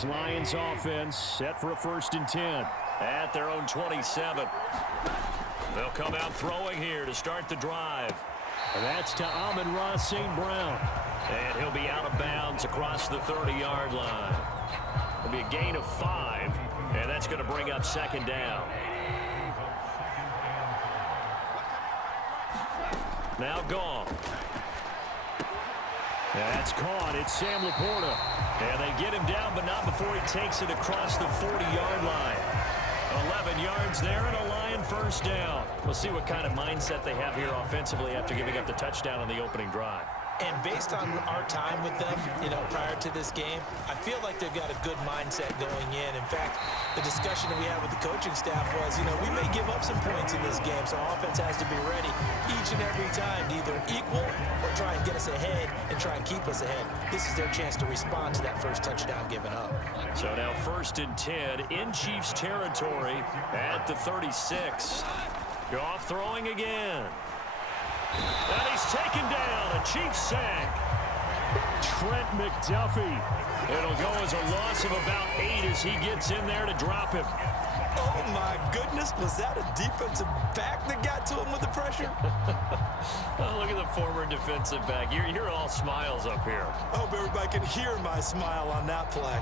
this Lions offense set for a 1st and 10. At their own 27. They'll come out throwing here to start the drive. And that's to Amon-Ra St. Brown. And he'll be out of bounds across the 30-yard line. It'll be a gain of 5, and that's going to bring up 2nd down. Now gone. That's caught. It's Sam Laporta. And they get him down, but not before he takes it across the 40-yard line. 11 yards there and a Lion 1st down. We'll see what kind of mindset they have here offensively after giving up the touchdown on the opening drive. And based on our time with them, prior to this game, I feel like they've got a good mindset going in. In fact, the discussion that we had with the coaching staff was, we may give up some points in this game, so our offense has to be ready each and every time to either equal or try and get us ahead and try and keep us ahead. This is their chance to respond to that first touchdown given up. So now 1st and 10 in Chiefs territory at the 36. Goff throwing again. And he's taken down, a Chiefs sack. Trent McDuffie. It'll go as a loss of about 8 as he gets in there to drop him. Oh, my goodness. Was that a defensive back that got to him with the pressure? Oh, look at the former defensive back. You're all smiles up here. I hope everybody can hear my smile on that play.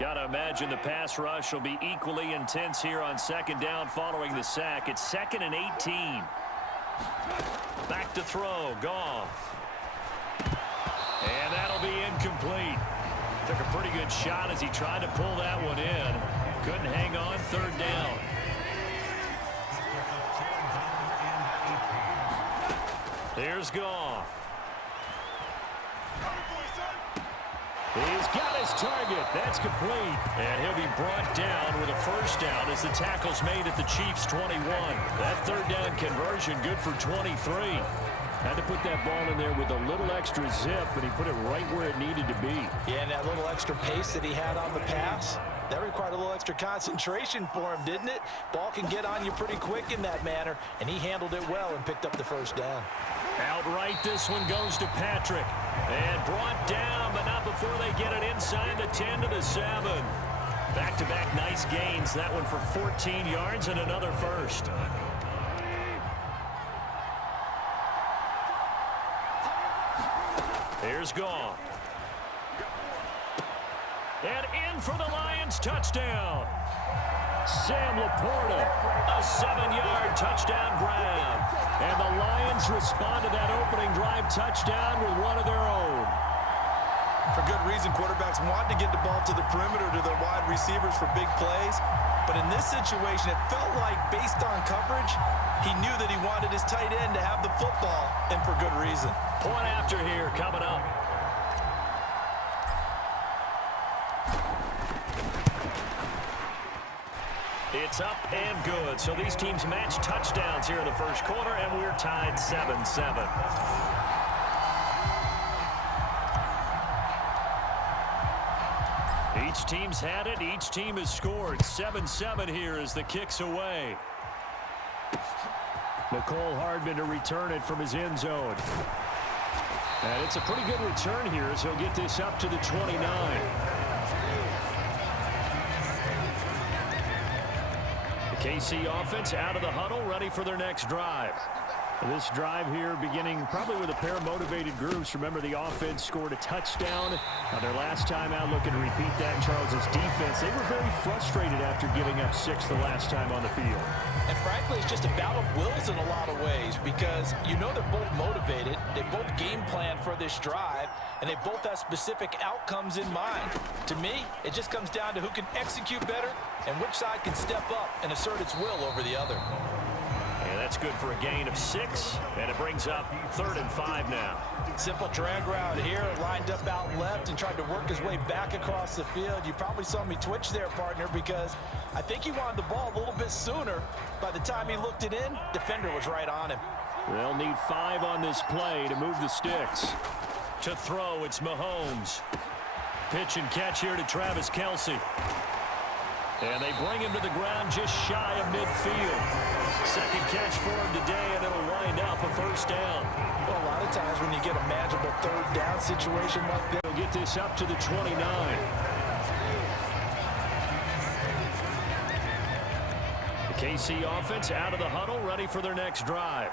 Got to imagine the pass rush will be equally intense here on 2nd down following the sack. It's 2nd and 18. Back to throw, Goff. And that'll be incomplete. Took a pretty good shot as he tried to pull that one in. Couldn't hang on, 3rd down. Here's Goff. He's got his target. That's complete. And he'll be brought down with a 1st down as the tackle's made at the Chiefs' 21. That 3rd down conversion good for 23. Had to put that ball in there with a little extra zip, but he put it right where it needed to be. Yeah, and that little extra pace that he had on the pass, that required a little extra concentration for him, didn't it? Ball can get on you pretty quick in that manner, and he handled it well and picked up the 1st down. Outright, this one goes to Patrick. And brought down, but not before they get it inside the 10 to the 7. Back-to-back nice gains. That one for 14 yards and another 1st. Here's Goff. And in for the Lions touchdown. Sam Laporta, a 7-yard touchdown grab. And the Lions respond to that opening drive touchdown with one of their own. For good reason, quarterbacks want to get the ball to the perimeter to their wide receivers for big plays. But in this situation, it felt like based on coverage, he knew that he wanted his tight end to have the football, and for good reason. Point after here coming up. It's up and good. So these teams match touchdowns here in the 1st quarter, and we're tied 7-7. Each team's had it. Each team has scored. 7-7 here as the kick's away. Nicole Hardman to return it from his end zone. And it's a pretty good return here as he'll get this up to the 29. KC offense out of the huddle, ready for their next drive. This drive here beginning probably with a pair of motivated groups. Remember, the offense scored a touchdown on their last time out, looking to repeat that in Charles's defense. They were very frustrated after giving up 6 the last time on the field. And frankly, it's just a battle of wills in a lot of ways because they're both motivated. They both game plan for this drive, and they both have specific outcomes in mind. To me, it just comes down to who can execute better and which side can step up and assert its will over the other. And that's good for a gain of 6, and it brings up 3rd and 5 now. Simple drag route here, lined up out left and tried to work his way back across the field. You probably saw me twitch there, partner, because I think he wanted the ball a little bit sooner. By the time he looked it in, defender was right on him. They'll need 5 on this play to move the sticks. To throw, it's Mahomes. Pitch and catch here to Travis Kelce. And they bring him to the ground just shy of midfield. Second catch for him today, and it'll wind up a 1st down. Well, a lot of times when you get a manageable 3rd down situation like this, they'll get this up to the 29. The KC offense out of the huddle, ready for their next drive.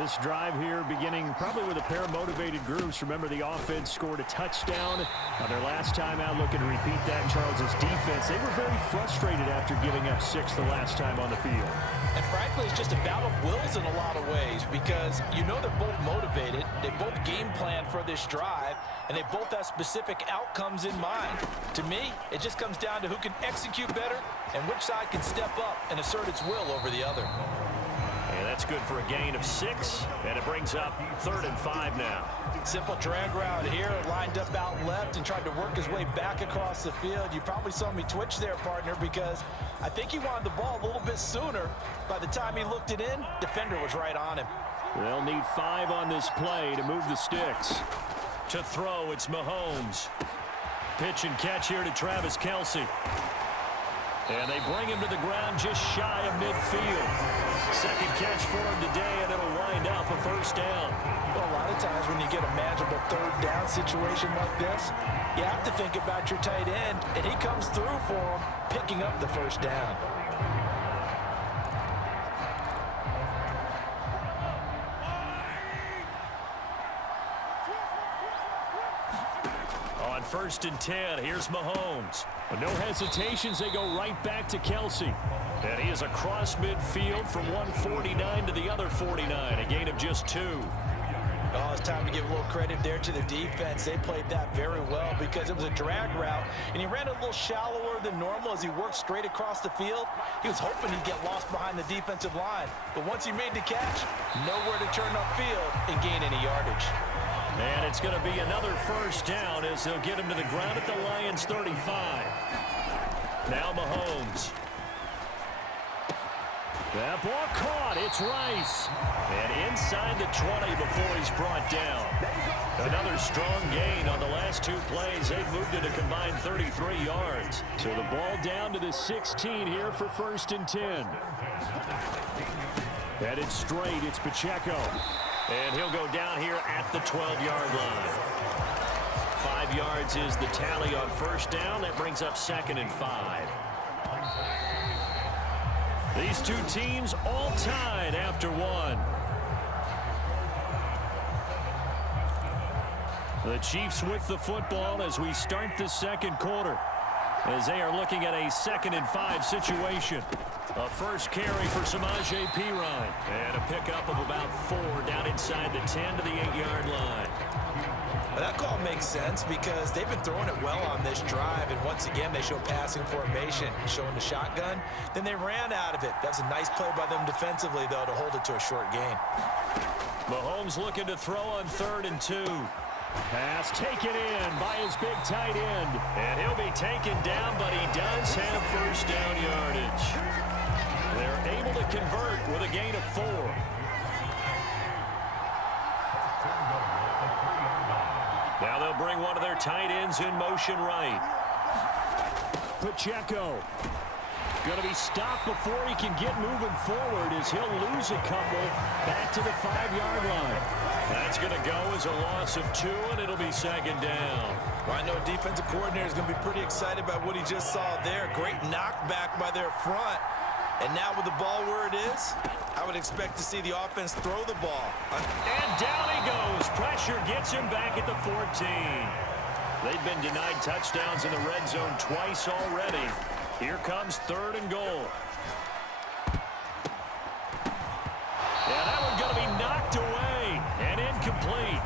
This drive here beginning probably with a pair of motivated groups. Remember, the offense scored a touchdown on their last time out, looking to repeat that in Charles's defense. They were very frustrated after giving up 6 the last time on the field. And frankly, it's just a battle of wills in a lot of ways because you know they're both motivated. They both game plan for this drive, and they both have specific outcomes in mind. To me, it just comes down to who can execute better and which side can step up and assert its will over the other. And that's good for a gain of 6, and it brings up 3rd and 5 now. Simple drag route here, lined up out left and tried to work his way back across the field. You probably saw me twitch there, partner, because I think he wanted the ball a little bit sooner. By the time he looked it in, defender was right on him. They'll need 5 on this play to move the sticks. To throw, it's Mahomes. Pitch and catch here to Travis Kelce. And they bring him to the ground just shy of midfield. Second catch for him today, and it'll wind up a 1st down. Well, a lot of times when you get a manageable 3rd down situation like this, you have to think about your tight end, and he comes through for him, picking up the 1st down. On 1st and 10, here's Mahomes. But no hesitations, they go right back to Kelce. And he is across midfield from 149 to the other 49, a gain of just 2. Oh, it's time to give a little credit there to the defense. They played that very well because it was a drag route, and he ran a little shallower than normal as he worked straight across the field. He was hoping he'd get lost behind the defensive line, but once he made the catch, nowhere to turn upfield and gain any yardage. And it's going to be another 1st down as they'll get him to the ground at the Lions' 35. Now Mahomes. That ball caught. It's Rice. And inside the 20 before he's brought down. Another strong gain on the last 2 plays. They've moved it a combined 33 yards. So the ball down to the 16 here for 1st and 10. Headed straight. It's Pacheco. And he'll go down here at the 12-yard line. 5 yards is the tally on 1st down. That brings up 2nd and 5. These 2 teams all tied after 1. The Chiefs with the football as we start the 2nd quarter, as they are looking at a 2nd and 5 situation. A 1st carry for Samaje Perine. And a pickup of about 4 down inside the 10 to the 8-yard line. Well, that call makes sense because they've been throwing it well on this drive, and once again they show passing formation, showing the shotgun. Then they ran out of it. That was a nice play by them defensively, though, to hold it to a short gain. Mahomes looking to throw on 3rd and 2. Pass taken in by his big tight end. And he'll be taken down, but he does have 1st down yardage. They're able to convert with a gain of 4. Now they'll bring one of their tight ends in motion right. Pacheco. Going to be stopped before he can get moving forward as he'll lose a couple back to the 5-yard line. That's going to go as a loss of 2, and it'll be 2nd down. Well, I know defensive coordinator is going to be pretty excited about what he just saw there. Great knockback by their front. And now with the ball where it is, I would expect to see the offense throw the ball. And down he goes. Pressure gets him back at the 14. They've been denied touchdowns in the red zone twice already. Here comes 3rd and goal. Yeah, that one's going to be knocked away and incomplete.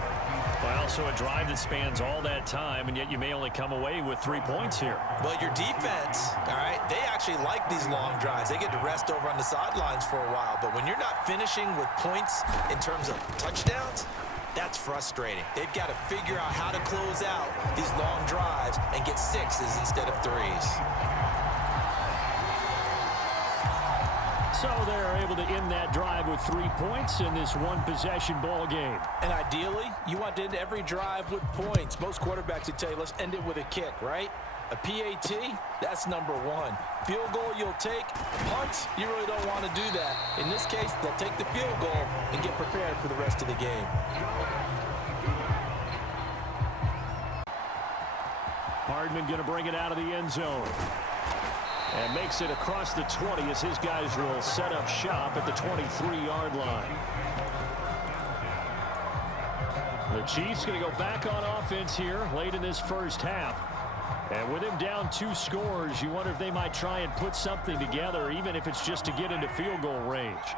Well, so a drive that spans all that time, and yet you may only come away with 3 points here. Well, your defense, all right, they actually like these long drives. They get to rest over on the sidelines for a while, but when you're not finishing with points in terms of touchdowns, that's frustrating. They've got to figure out how to close out these long drives and get 6s instead of 3s. So they're able to end that drive with 3 points in this one-possession ball game. And ideally, you want to end every drive with points. Most quarterbacks would tell you, let's end it with a kick, right? A PAT, that's number 1. Field goal you'll take. Punts, you really don't want to do that. In this case, they'll take the field goal and get prepared for the rest of the game. Hardman going to bring it out of the end zone. And makes it across the 20 as his guys will set up shop at the 23-yard line. The Chiefs going to go back on offense here late in this first half. And with him down 2 scores, you wonder if they might try and put something together, even if it's just to get into field goal range.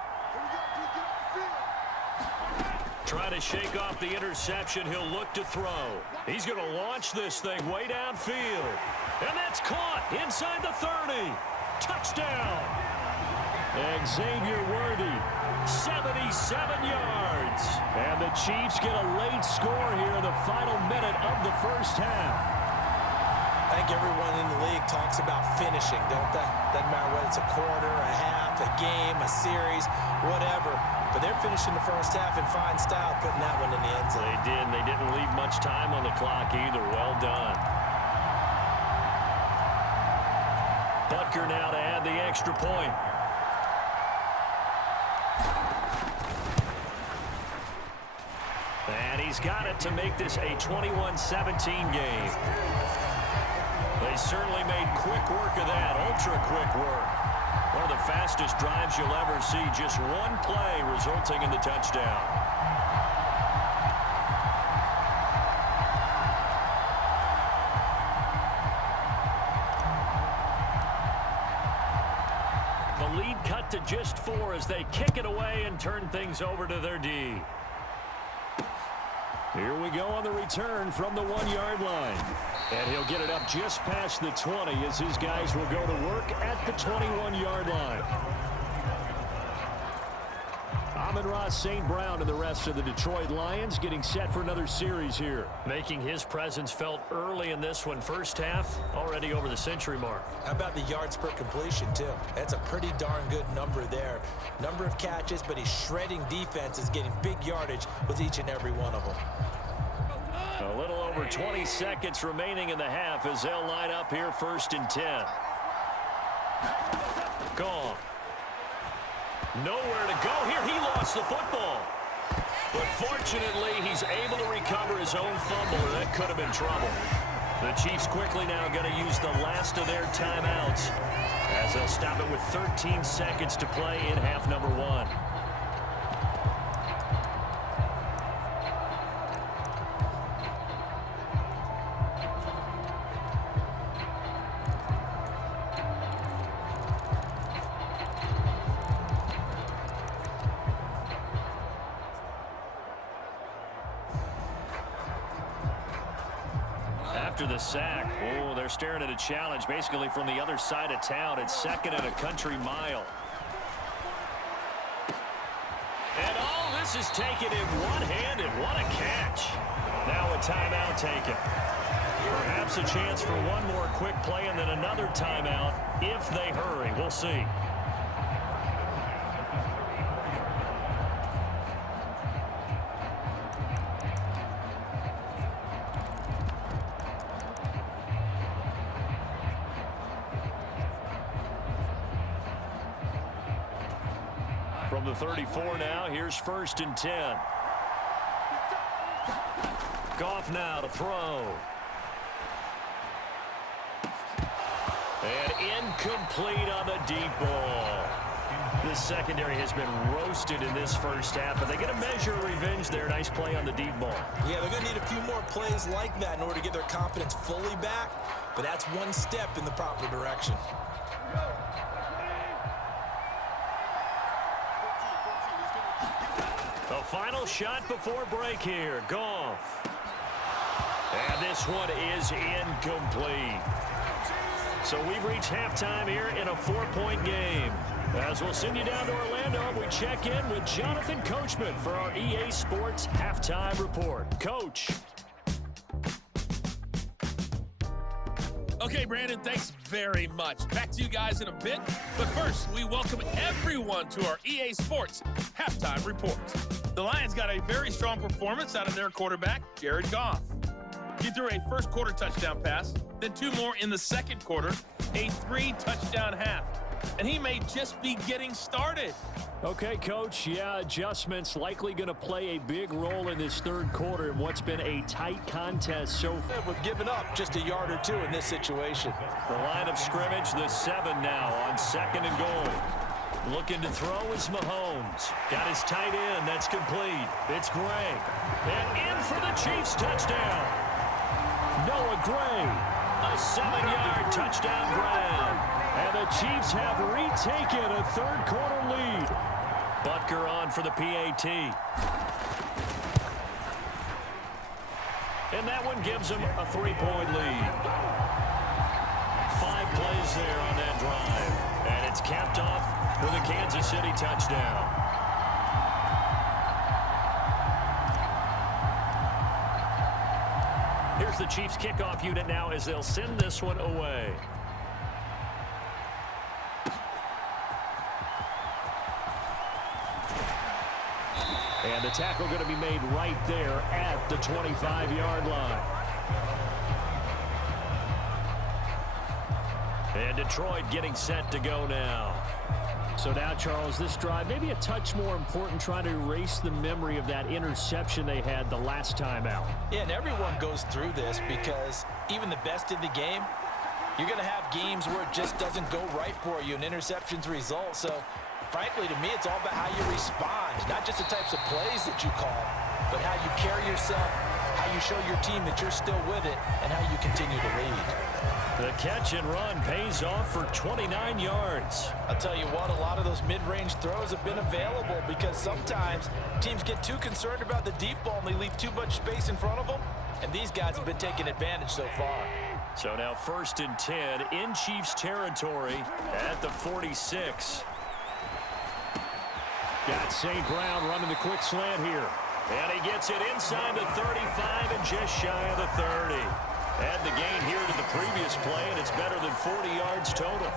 Trying to shake off the interception. He'll look to throw. He's going to launch this thing way downfield. And that's caught inside the 30. Touchdown. Xavier Worthy, 77 yards. and the Chiefs get a late score here in the final minute of the first half. I think everyone in the league talks about finishing, don't they? Doesn't matter whether it's a quarter, a half, a game, a series, whatever. But they're finishing the first half in fine style, putting that one in the end zone. They did, and they didn't leave much time on the clock either. Well done. Butker now to add the extra point. And he's got it to make this a 21-17 game. They certainly made quick work of that, ultra-quick work. One of the fastest drives you'll ever see, just one play resulting in the touchdown. The lead cut to just 4 as they kick it away and turn things over to their D. Here we go on the return from the 1-yard line. And he'll get it up just past the 20 as his guys will go to work at the 21-yard line. Amon-Ra St. Brown and the rest of the Detroit Lions getting set for another series here. Making his presence felt early in this one. First half, already over the century mark. How about the yards per completion, too? That's a pretty darn good number there. Number of catches, but he's shredding defenses, getting big yardage with each and every one of them. A little over 20 seconds remaining in the half as they'll line up here 1st and 10. Gone. Nowhere to go here. He lost the football. But fortunately, he's able to recover his own fumble, or that could have been trouble. The Chiefs quickly now going to use the last of their timeouts as they'll stop it with 13 seconds to play in half number 1. After the sack, oh, they're staring at a challenge basically from the other side of town. It's 2nd and a country mile. And all this is taken in one-handed. What a catch. Now a timeout taken. Perhaps a chance for one more quick play and then another timeout if they hurry. We'll see. From the 34 now, here's 1st and 10. Goff now to throw. And incomplete on the deep ball. The secondary has been roasted in this first half, but they get a measure of revenge there. Nice play on the deep ball. Yeah, they're going to need a few more plays like that in order to get their confidence fully back, but that's one step in the proper direction. The final shot before break here. Goff. And this one is incomplete. So we've reached halftime here in a 4-point game. As we'll send you down to Orlando, we check in with Jonathan Coachman for our EA Sports Halftime Report. Coach. Okay, Brandon, thanks very much. Back to you guys in a bit. But first, we welcome everyone to our EA Sports Halftime Report. The Lions got a very strong performance out of their quarterback, Jared Goff. He threw a first quarter touchdown pass, then 2 more in the second quarter, a 3-touchdown half. and he may just be getting started. Okay, Coach, yeah, adjustments likely going to play a big role in this third quarter in what's been a tight contest so far. We've given up just a yard or two in this situation. The line of scrimmage, the 7 now on 2nd and goal. Looking to throw is Mahomes. Got his tight end. That's complete. It's Gray. And in for the Chiefs touchdown. Noah Gray. A 7-yard touchdown grab. And the Chiefs have retaken a third quarter lead. Butker on for the PAT. And that one gives them a 3-point lead. 5 plays there on that drive. And it's capped off with a Kansas City touchdown. Here's the Chiefs kickoff unit now as they'll send this one away. And the tackle going to be made right there at the 25-yard line. And Detroit getting set to go now. So now, Charles, this drive maybe a touch more important, trying to erase the memory of that interception they had the last time out. Yeah, and everyone goes through this because even the best in the game, you're going to have games where it just doesn't go right for you and interceptions result. So, frankly, to me, it's all about how you respond, not just the types of plays that you call, but how you carry yourself, how you show your team that you're still with it, and how you continue to lead. The catch and run pays off for 29 yards. I'll tell you what, a lot of those mid-range throws have been available because sometimes teams get too concerned about the deep ball and they leave too much space in front of them, and these guys have been taking advantage so far. So now 1st and 10 in Chiefs territory at the 46. Got St. Brown running the quick slant here. And he gets it inside the 35 and just shy of the 30. Add the gain here to the previous play, and it's better than 40 yards total.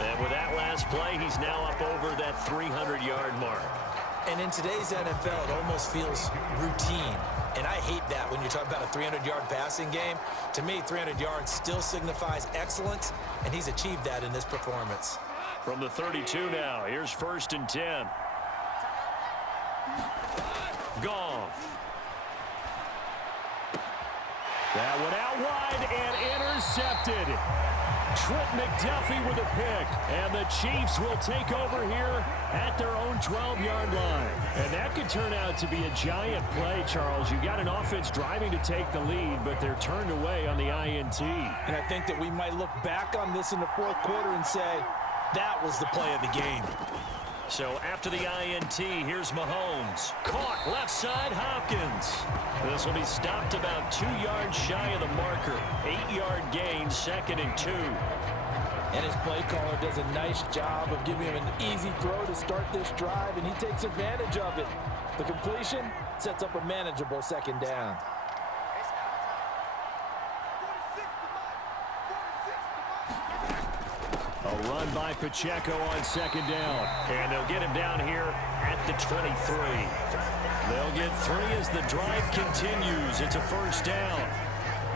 And with that last play, he's now up over that 300-yard mark. And in today's NFL, it almost feels routine. And I hate that when you're talking about a 300-yard passing game. To me, 300 yards still signifies excellence, and he's achieved that in this performance. From the 32 now, here's 1st and 10. Goff. That one out wide and intercepted. Trent McDuffie with a pick. And the Chiefs will take over here at their own 12-yard line. And that could turn out to be a giant play, Charles. You got an offense driving to take the lead, but they're turned away on the INT. And I think that we might look back on this in the fourth quarter and say, that was the play of the game. So after the INT, here's Mahomes. Caught left side, Hopkins. This will be stopped about 2 yards shy of the marker. 8-yard gain, 2nd and 2. And his play caller does a nice job of giving him an easy throw to start this drive, and he takes advantage of it. The completion sets up a manageable 2nd down. A run by Pacheco on 2nd down. And they'll get him down here at the 23. They'll get 3 as the drive continues. It's a 1st down.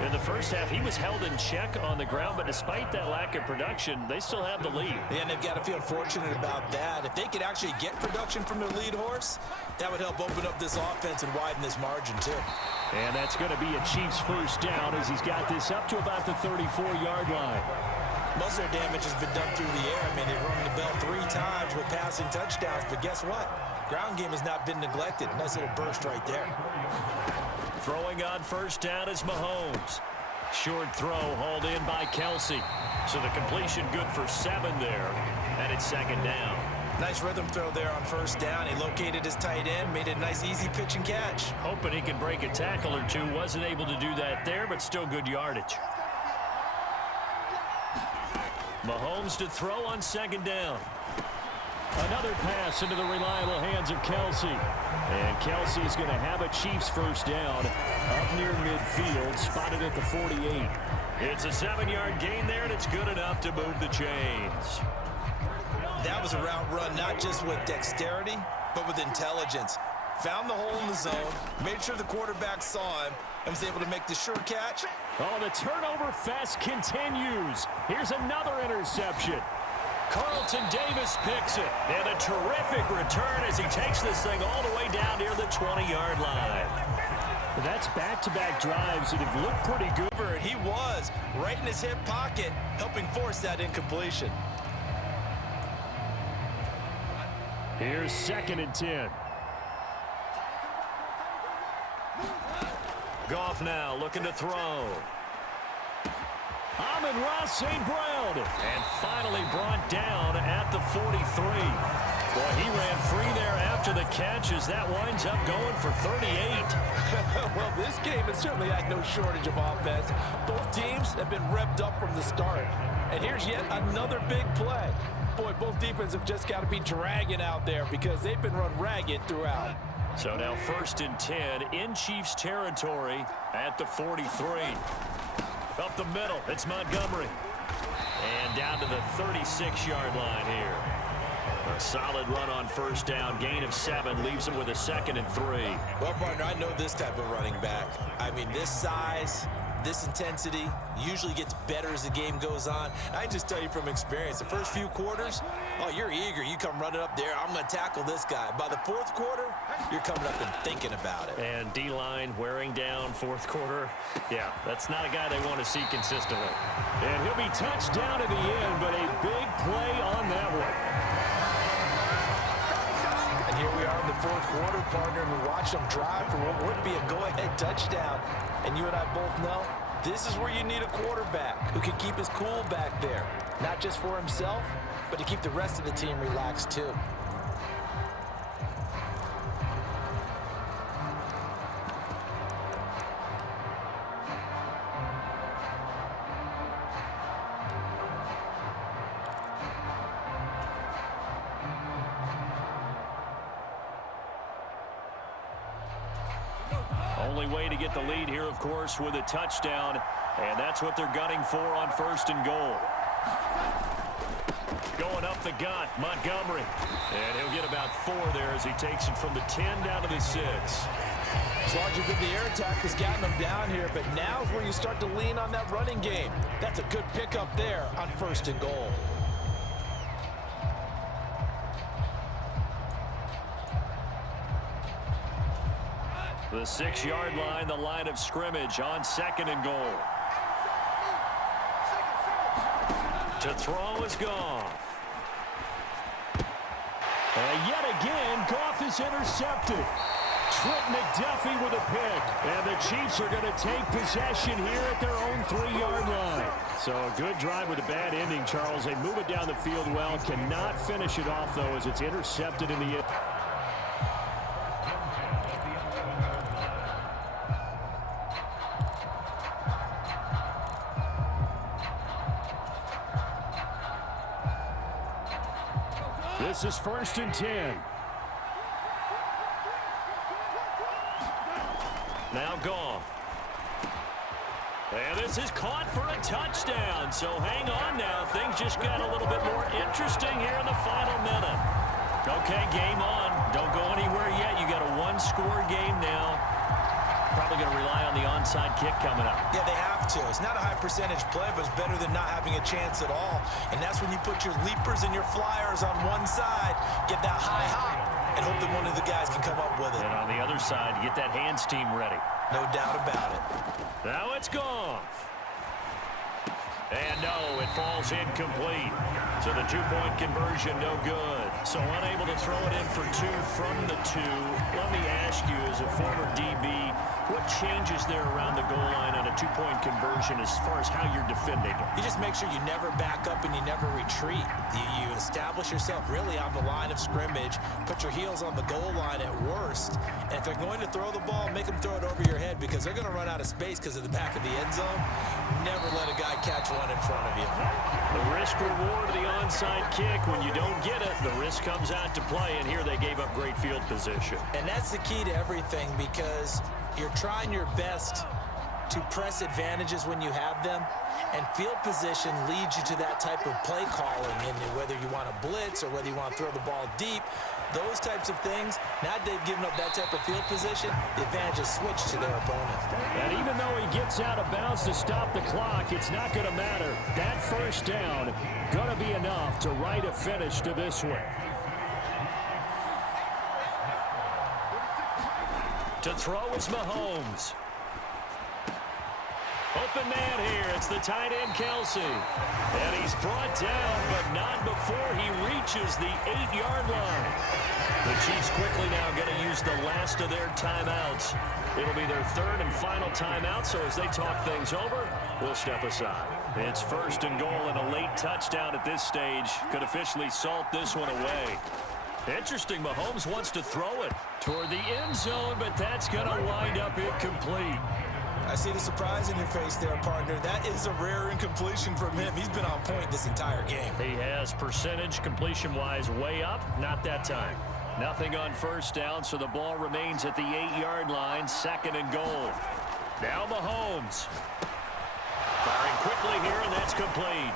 In the first half, he was held in check on the ground, but despite that lack of production, they still have the lead. And they've got to feel fortunate about that. If they could actually get production from their lead horse, that would help open up this offense and widen this margin, too. And that's going to be a Chiefs 1st down as he's got this up to about the 34-yard line. Most of their damage has been done through the air. I mean, they've rung the bell 3 times with passing touchdowns, but guess what? Ground game has not been neglected. Nice little burst right there. Throwing on 1st down is Mahomes. Short throw hauled in by Kelsey. So the completion good for 7 there, and it's 2nd down. Nice rhythm throw there on 1st down. He located his tight end, made a nice easy pitch and catch. Hoping he can break a tackle or two. Wasn't able to do that there, but still good yardage. Mahomes to throw on 2nd down. Another pass into the reliable hands of Kelsey. And Kelsey is going to have a Chiefs 1st down up near midfield, spotted at the 48. It's a 7-yard gain there, and it's good enough to move the chains. That was a route run not just with dexterity, but with intelligence. Found the hole in the zone, made sure the quarterback saw him, and was able to make the sure catch. Oh, the turnover fest continues. Here's another interception. Carlton Davis picks it. And a terrific return as he takes this thing all the way down near the 20-yard line. That's back-to-back drives that have looked pretty good. He was right in his hip pocket, helping force that incompletion. Here's 2nd and 10. Goff now looking to throw. Amon-Ra St. Brown. And finally brought down at the 43. Boy, he ran free there after the catch as that winds up going for 38. Well, this game has certainly had no shortage of offense. Both teams have been revved up from the start. And here's yet another big play. Boy, both defenses have just got to be dragging out there because they've been run ragged throughout. So now 1st and 10 in Chiefs territory at the 43. Up the middle, it's Montgomery. And down to the 36-yard line here. A solid run on 1st down, gain of 7, leaves him with a 2nd and 3. Well, partner, I know this type of running back. I mean, this size, this intensity usually gets better as the game goes on. I can just tell you from experience, the first few quarters, oh, you're eager. You come running up there, I'm going to tackle this guy. By the 4th quarter, you're coming up and thinking about it. And D-line wearing down 4th quarter. Yeah, that's not a guy they want to see consistently. And he'll be touched down at the end, but a big play on that one. And here we are in the 4th quarter, partner, and we watch them drive for what would be a go-ahead touchdown. And you and I both know this is where you need a quarterback who can keep his cool back there. Not just for himself, but to keep the rest of the team relaxed too. Only way to get the lead here, of course, with a touchdown. And that's what they're gunning for on 1st and goal. Going up the gut, Montgomery. And he'll get about 4 there as he takes it from the 10 down to the 6. It's largely been the air attack that's gotten them down here, but now is where you start to lean on that running game. That's a good pickup there on 1st and goal. The 6-yard line, the line of scrimmage on 2nd and goal. To throw is Goff. And yet again, Goff is intercepted. Trent McDuffie with a pick. And the Chiefs are going to take possession here at their own 3-yard line. So a good drive with a bad ending, Charles. They move it down the field well. Cannot finish it off, though, as it's intercepted in the end. This is 1st and 10. Now Goff. And this is caught for a touchdown. So hang on now. Things just got a little bit more interesting here in the final minute. Okay, game on. Don't go anywhere yet. You got a 1-score game now. Probably going to rely on the onside kick coming up. Yeah, they have to. It's not a high percentage play, but it's better than not having a chance at all. And that's when you put your leapers and your flyers on one side, get that high hop, and hope that one of the guys can come up with it. And on the other side, get that hands team ready. No doubt about it. Now it's Goff. And no, it falls incomplete. So the 2-point conversion, no good. So unable to throw it in for 2 from the 2. Let me ask you, as a former DB, what changes there around the goal line on a 2-point conversion as far as how you're defending it? You just make sure you never back up and you never retreat. You establish yourself really on the line of scrimmage, put your heels on the goal line at worst, and if they're going to throw the ball, make them throw it over your head because they're going to run out of space because of the back of the end zone. Never let a guy catch one in front of you. The risk-reward of the onside kick, when you don't get it, the risk comes out to play, and here they gave up great field position. And that's the key to everything because you're trying your best to press advantages when you have them, and field position leads you to that type of play calling, and whether you want to blitz or whether you want to throw the ball deep, those types of things. Now they've given up that type of field position, the advantage is switched to their opponent. And even though he gets out of bounds to stop the clock, it's not going to matter. That first down going to be enough to write a finish to this one. To throw is Mahomes. Open man here. It's the tight end, Kelsey. And he's brought down, but not before he reaches the 8-yard line. The Chiefs quickly now going to use the last of their timeouts. It'll be their third and final timeout, so as they talk things over, we'll step aside. It's first and goal, and a late touchdown at this stage could officially salt this one away. Interesting, Mahomes wants to throw it Toward the end zone, but that's going to wind up incomplete. I see the surprise in your face there, partner. That is a rare incompletion from him. He's been on point this entire game. He has percentage completion-wise way up, not that time. Nothing on first down, so the ball remains at the 8-yard line, second and goal. Now Mahomes. Firing quickly here, and that's complete.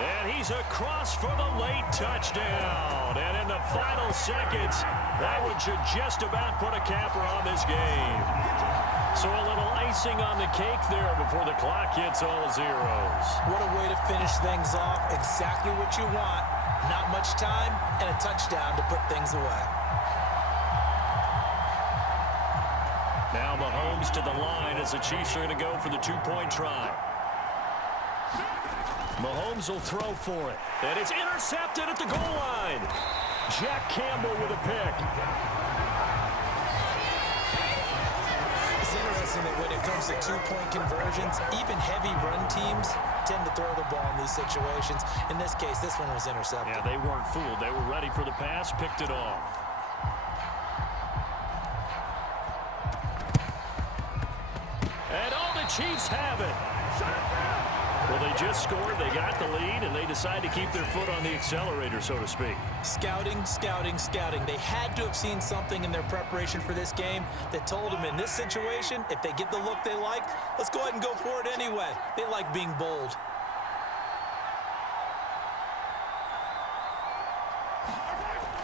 And he's across for the late touchdown. And in the final seconds, that one should just about put a capper on this game. So a little icing on the cake there before the clock hits all zeros. What a way to finish things off. Exactly what you want. Not much time and a touchdown to put things away. Now Mahomes to the line as the Chiefs are going to go for the two-point try. Mahomes will throw for it. And it's intercepted at the goal line. Jack Campbell with a pick. It's interesting that when it comes to two-point conversions, even heavy run teams tend to throw the ball in these situations. In this case, this one was intercepted. Yeah, they weren't fooled. They were ready for the pass, picked it off. And all the Chiefs have it. Well, they just scored, they got the lead, and they decide to keep their foot on the accelerator, so to speak. Scouting, scouting, scouting. They had to have seen something in their preparation for this game that told them in this situation, if they get the look they like, let's go ahead and go for it anyway. They like being bold.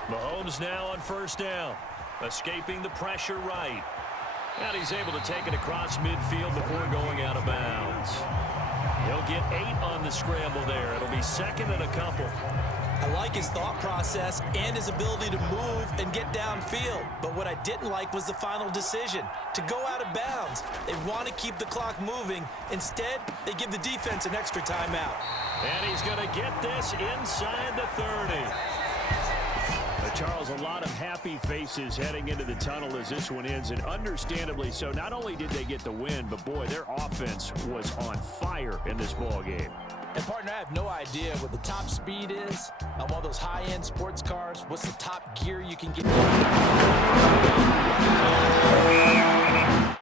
Mahomes now on first down, escaping the pressure right. And he's able to take it across midfield before going out of bounds. He'll get 8 on the scramble there. It'll be second and a couple. I like his thought process and his ability to move and get downfield. But what I didn't like was the final decision, to go out of bounds. They want to keep the clock moving. Instead, they give the defense an extra timeout. And he's going to get this inside the 30. Charles, a lot of happy faces heading into the tunnel as this one ends, and understandably so. Not only did they get the win, but boy, their offense was on fire in this ball game. And partner, I have no idea what the top speed is on one of those high-end sports cars. What's the top gear you can get?